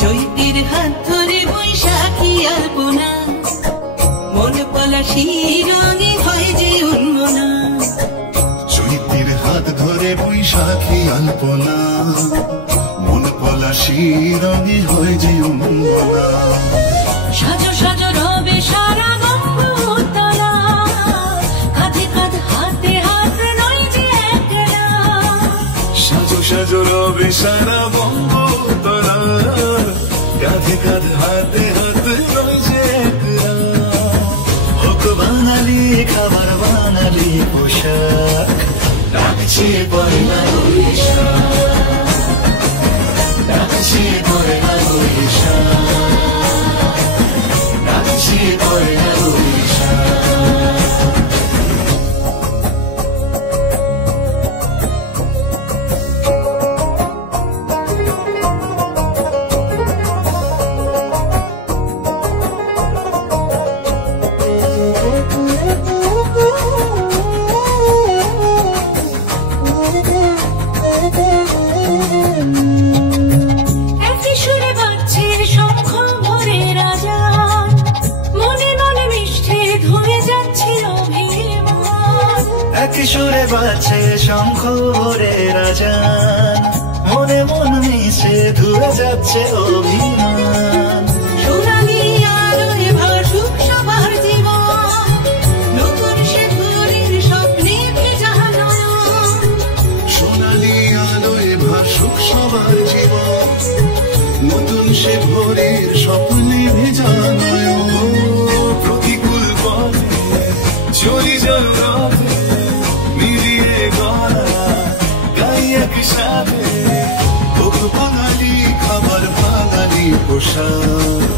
চৈতের হাত ধরে বৈশাখী আলপনা, মন পলাশি রঙে হয় যে উন্মনা। চৈতের হাত ধরে বৈশাখী আলপনা, মন পলাশি রঙে হয় যে উন্মনা। সাজো সাজো রবে সারা বঙ্গতলা, কাঁধে কাঁধ হাতে হাত নয় যে একলা। সাজো সাজো রবে সারা বঙ্গতলা, কাঁধে কাঁধ হাতে হাত নয় যে একলা। হোক বাঙালি খাবার বাঙালি পোশাক, ডাকছে পয়লা বৈশাখ, ডাকছে পয়লা বৈশাখ, ডাকছে পয়লা বৈশাখ। একই সুরে বাজছে শঙ্খ ভোরের আজান, মনে মনে মিশছে ধুয়ে যাচ্ছে অভিমান। একই সুরে বাজছে শঙ্খ ভোরের আজান, মনে মন মিশে ধুয়ে যাচ্ছে অভিমান। সোনালি আলোয় ভাসুক সবার জীবন, নতুন সে ভোরের স্বপ্নে ভেজা নয়ন। সোনালি আলোয় ভাসুক সবার জীবন, নতুন সে ভোরের স্বপ্নে ভেজা নয়ন। প্রতিকূল পথে চলি যাও রথে, মিলিয়ে গলা গাই একসাথে। হোক বাঙালি খাবার বাঙালি পোশাক,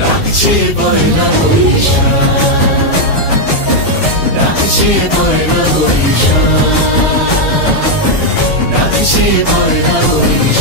ডাকছে পয়লা বৈশাখ, ডাকছে পয়লা বৈশাখ, ডাকছে পয়লা বৈশাখ।